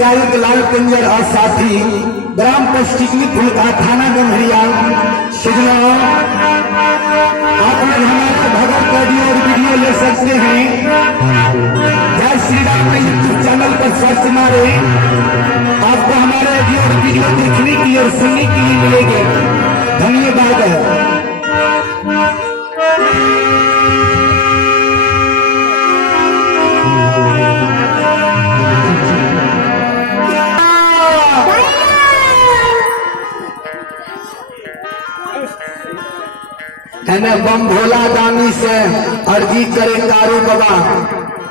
गायक लाल पिंजर और साथी ग्राम पश्चिमी फुलका थाना गंभीरिया सुजला। आप लोग हमारे भगत ऑडियो और वीडियो ले सकते हैं। जय श्री राम यूट्यूब चैनल पर सर्च मारे, आपको हमारे ऑडियो और वीडियो देखने के लिए और सुनने के लिए मिलेंगे। धन्यवाद। बम भोला दानी से अर्जी करे कारू बाबा,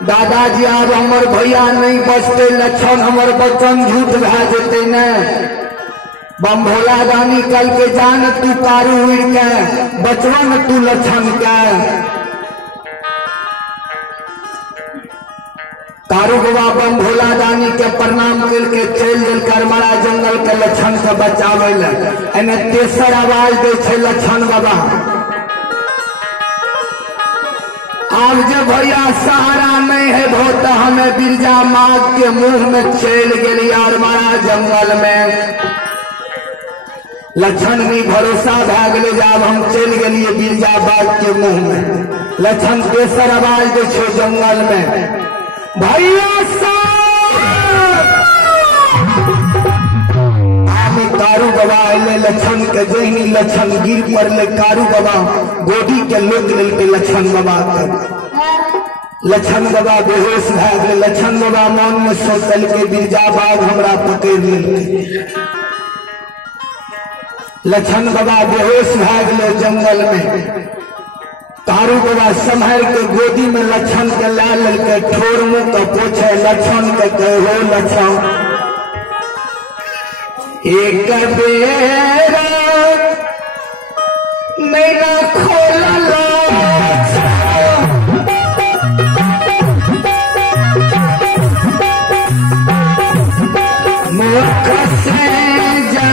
दादाजी आज हमर भैया नहीं बचते, लक्षण हमर बचन झूठ भा जेते न। बम भोला दानी कल के जान तू कारू उड़ के बचवन तू लक्षण के। कारू बाबा बम भोला दानी के प्रणाम करके चल दिल कर मारा जंगल के लक्षण से बचावे एने तेसर आवाज दे छे लक्षण बाबा। आज जब भैया सहारा नहीं है भोत हमें बिरजा माग के मुंह में चल गए यार मारा जंगल में। लक्षण नहीं भरोसा भाग ले जब हम चल गए बिरजा बाग के मुंह में। लक्षण तेसर आवाज दे छे जंगल में, भैया कारू बाबा अले लक्षण के जहनी लक्षण गिर पड़े। कारू बाबा गोदी के लोक ले लक्षण बाबा के। लक्षण बाबा बेहोश भा गए। लक्षण बाबा मन में सोचल के बिरजा बाग हमरा पकड़ ले। लक्षण बाबा बेहोश भा गए जंगल में। कारू बाबा संभल के गोदी में लक्षण के ला ललके ठोर मुंह के पोछे लक्षण के कहो लक्षण एक बेरा मेरा खोला मुख से जा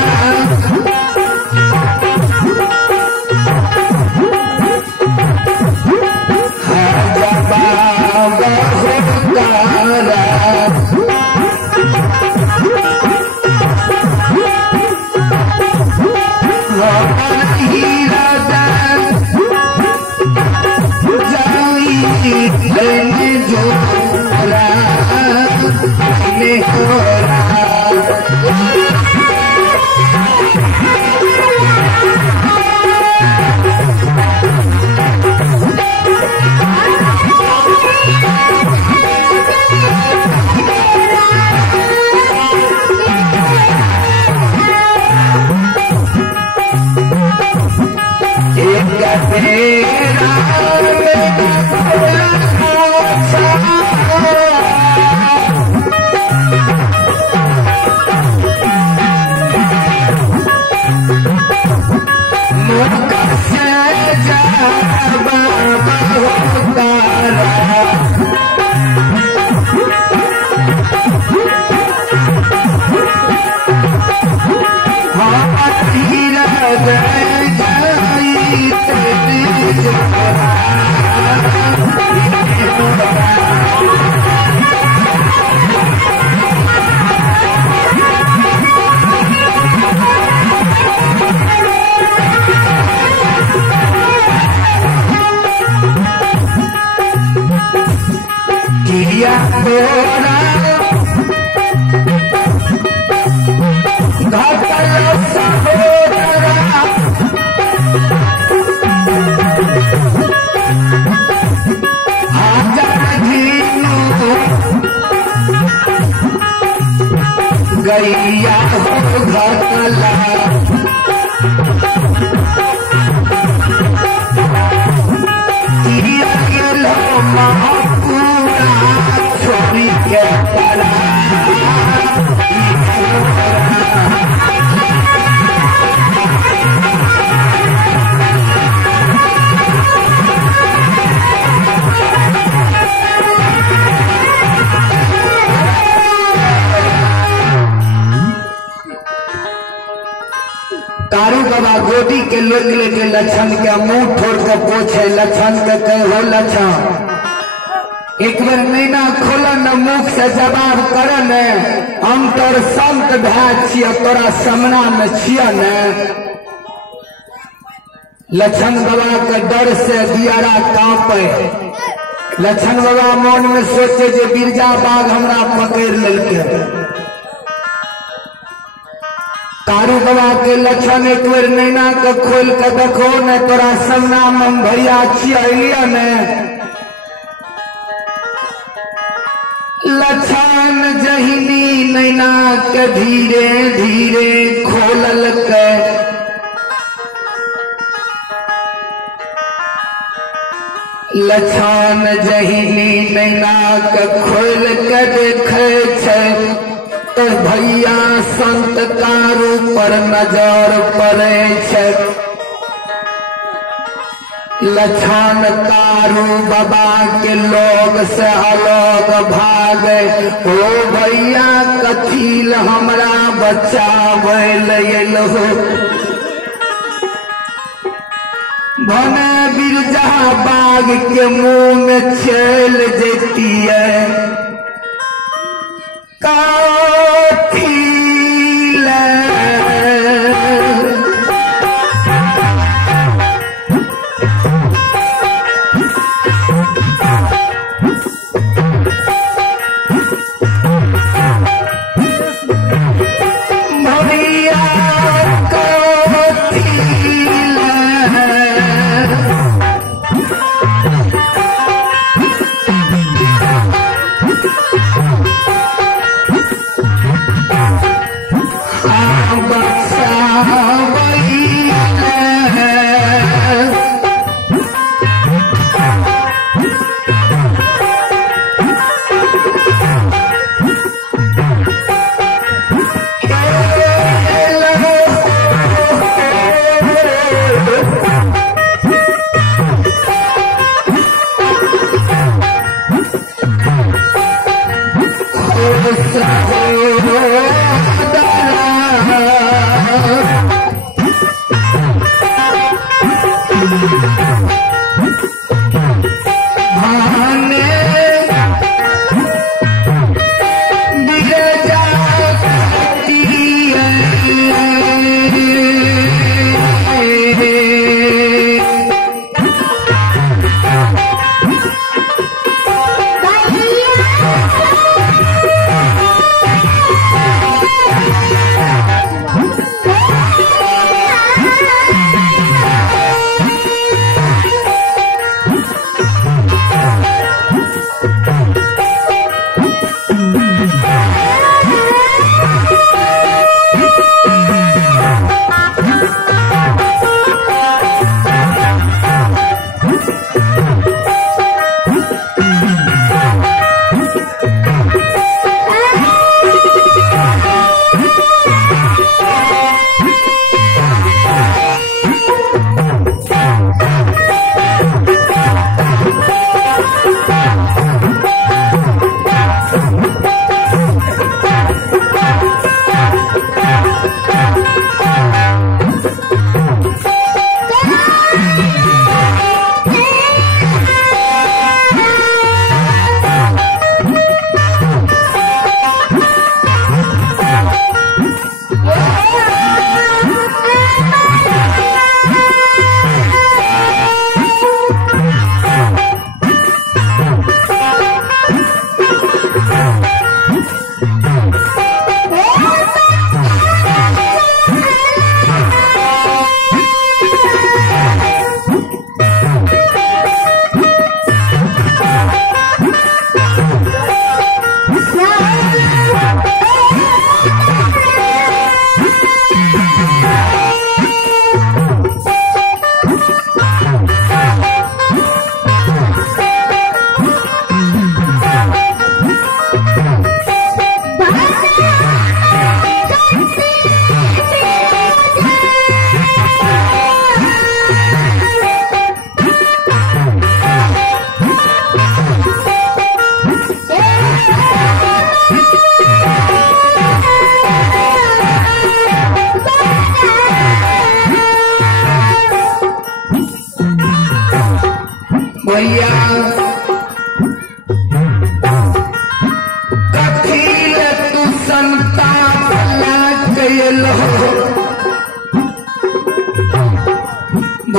गैया हो घटला महापूरा छोरी के पड़ा कारू बाबा गोदी के लोग लेके लक्षण के मुंह ठोड़ के पोछे लक्षण के कहे हो लक्षण एक बार नैना खोलन मुख से जवाब करन हम तोर संत भाई छिय तोरा सामना में छिय न। लक्षण बाबा के डर से दियारा कांपे। लक्षण बाबा मन में सोचे जे बिरजा बाघ हमरा पकड़ लेलके। कारू बाबा के लक्षण एक बेर नैना के खोल के देखो न तोरा सामना में भैया छिया न। लक्षण जहिनी नैना के धीरे धीरे खोलल के लक्षण जहिनी नैना के खोल के देखे छे तो भैया संत कारू पर नजर पड़े छे। लक्षण कारू बाबा के लोग से अलग भागे। ओ भैया कथील हमरा बचावे लयलो भने बिरजा बाघ के मुंह में चल जेतिए।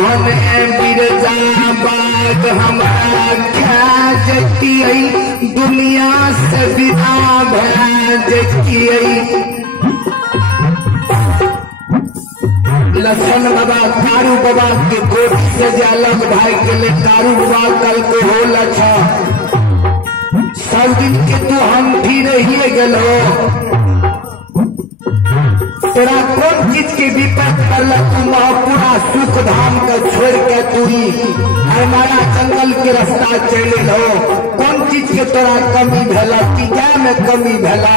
मोहन बिरजा बाग हमारा खा जतियै दुनिया से विदा भै जतियै। लखन बाबा कारू बाबा के गोदी से जालक भाई के लिए कारू बाबा कल को हो लछा सब दिन के तू हम भी रहिए गलो तेरा कौन चीज के विपद करलक तू पूरा सुख धाम का छोड़ के तू ही हमारा जंगल के रास्ता चले लो कौन चीज के तोरा कमी भेला कि क्या में कमी भेला।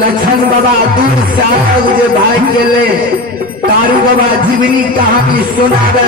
लखन बाबा दूर से अलग जे भाई के ले कारू बाबा जीवनी कहानी सुनावे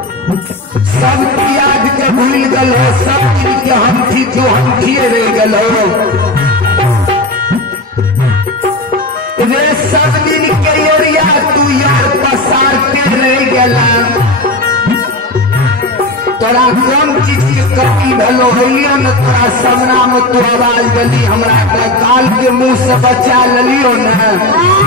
सब याद के भूल गल हो सब दिन के हम थी तो हम थिए रह गल हो वे सब दिन के ओरिया तू यार पसारते रह गला तोरा कौन चीज की कमी भलो होलियो न तोरा सामना में तू आवाज गली हमरा काल के मुंह से बचा लियो न।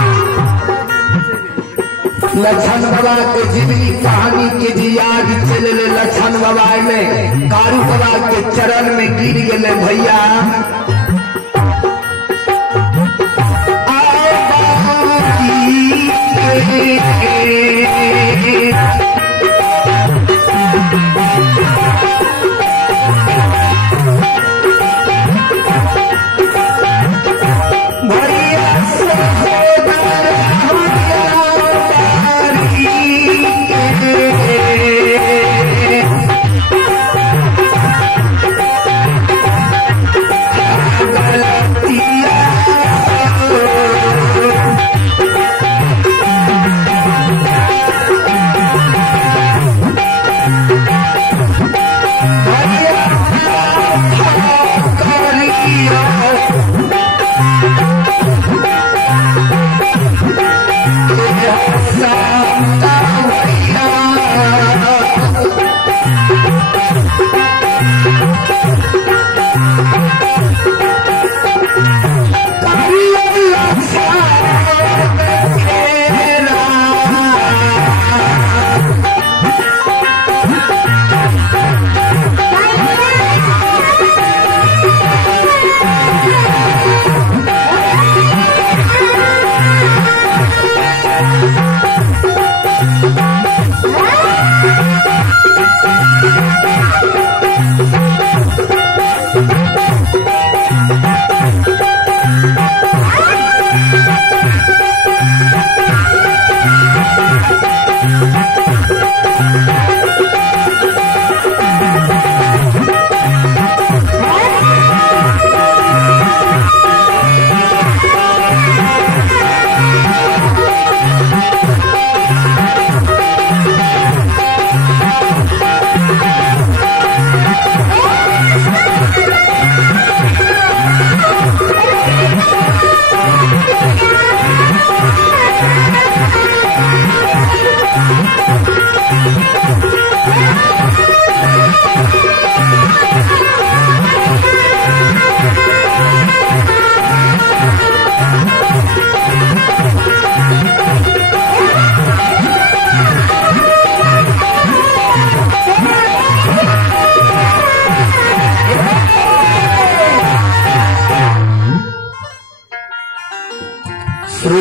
लखन बाबा के जीवनी कहानी के जी याद चले लखन बाबा में कारू बाबा के चरण में गिर गए भैया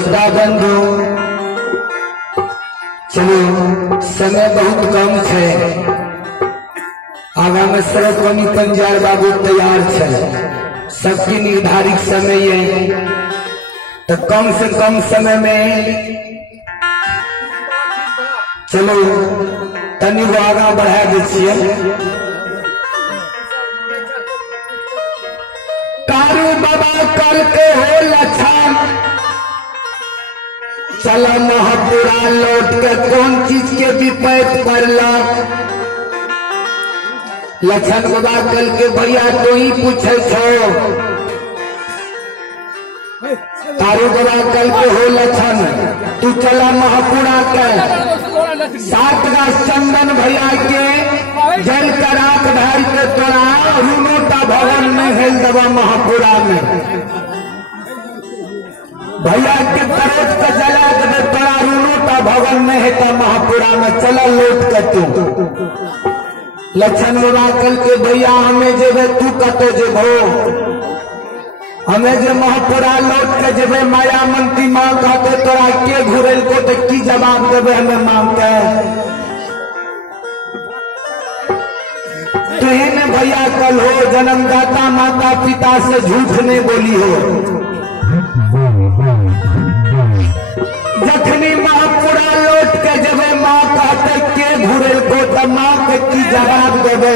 श्रोता बंधु चलो समय बहुत कम है, आगा में सड़क बनी पंजार बाबू तैयार है, सबकी निर्धारित समय है, तो कम से कम समय में चलो तनी वो आगा बढ़ा दीजिए। कारू बाबा कल के हो लक्षण, चला महापुरा लौट के कौन चीज के विपैत करला। लक्षण बाबा कल के भैया तो ही पूछे छो, कारू बाबा कल के हो लक्षण, तू चला महापुरा के सात का चंदन भैया के जल का रात भर के तोड़ा रूनोटा भवन में हेल दबा महापुरा में, भैया के तरफ का जला दे तोड़ा रूनोटा भवन में है तो महापुरा में चला लौट कर तू। लक्षण बाबा कल के भैया हमें जेबे तू कतो जेबो, हमें जे महापुरा लौट के जेबे माया मंत्री माँ कहते तोरा के घुरेल को तो की जवाब देवे हमें मांग के। तुहने भैया कल हो जन्मदाता माता पिता से झूठ नहीं बोली हो, जखनी महापुरा लौट के जेबे माँ कहते के घुरेल को तो माँ के की जवाब देवे,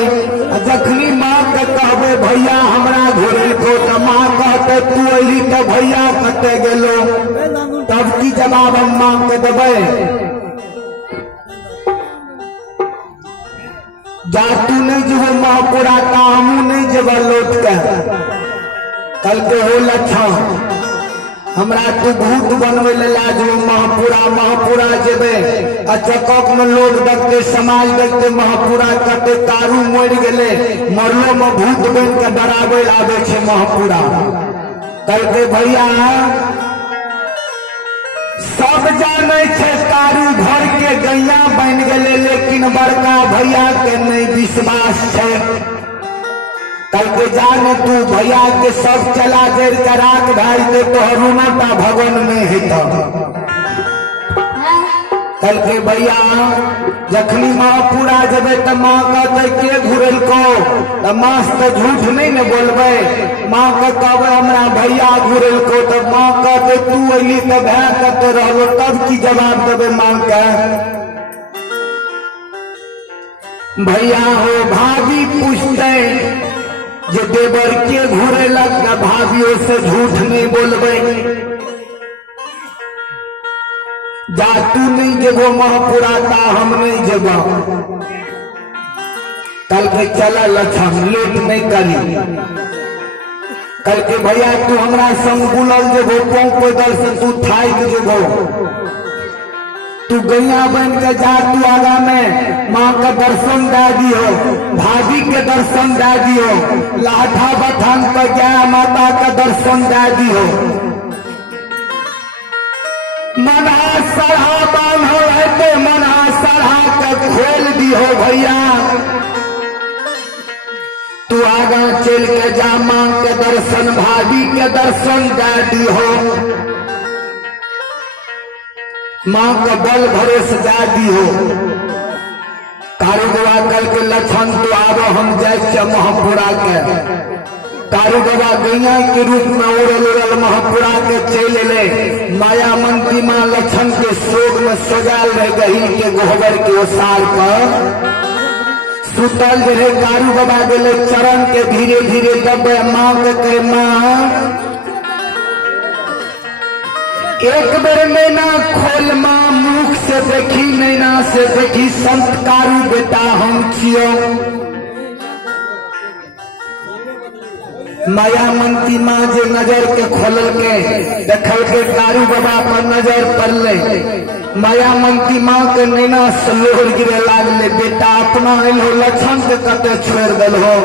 जखनी माँ के कहबे भैया हमरा घुरेल को तो माँ कहते तू अली तो भैया कते गेलो, तब की जवाब हम मांग के देवे। जा तू नहीं जब महापुरा का हमू नहीं जब लौट के, कल के हो लक्षण हमरा तू भूत बनवे लाजो महापुरा जेबे चकक में लोग देखते समाज देखते महापुरा कहते कारू मर गए मरलो में भूत बन के डरावे आवे छे महापुरा। कल के भैया सब जाने छे कारू घर के गैया बन गए, लेकिन बड़का भैया के नहीं विश्वास छे। कल के जाने तू भैया के सब चला देर का रात भाई दे तो रूनोटा भवन में है तो। कल के भैया जखनी महापुरा जबे तो माँ कहते के घुरल को तो माँ से झूठ नहीं न बोलबे, माँ के कहबे हमरा भैया घुरल को तो माँ कहते तू अली तो भैया कहते रहो, तब की जवाब देवे माँ के। भैया हो भाभी पूछते जे देवर के घूरे लग भाभियों से झूठ नहीं बोलबे, जा तू नहीं जबो महापुरा ता हम नहीं जबो। कल के चला लक्षण लेट नहीं करी, कल के भैया तू हमरा संग बुलल जबो पौ दर्शन तू थाक जबो, तू गैया बन के जा तू आगा में माँ का दर्शन दे दियो, भाभी के दर्शन दे दियो, लाठा बथान पर गया माता का दर्शन दे दियो। मना सढ़ा बांधो है तो मना सढ़ा के खोल दियो भैया, तू आगा चल के जा माँ के दर्शन भाभी के दर्शन दे दियो, माँ का बल भरोसे जा दियो। कारू बाबा कल के लक्षण तो आबो हम जाए महापुरा के, कारू बाबा गैया के रूप में उड़ल महापुरा के चल ले, माया मंत्री माँ लक्षण के शोक में सजाल रह गही के गोबर के ओसार पर सुतल रहे। कारू बाबा गए चरण के धीरे धीरे दबे माँ के कहे माँ एक बेर नैना खोल माँ, मुख से देखी नैना से देखी संत कारू बेटा हम छियो। माया मंत्री माँ जे नजर के खोलल के देखल के कारू बाबा पर नजर पड़ले, माया मंत्री माँ के नैना से लोहर गिरे लागले, बेटा अपना एलो लक्षण के कते छोड़ दल हो।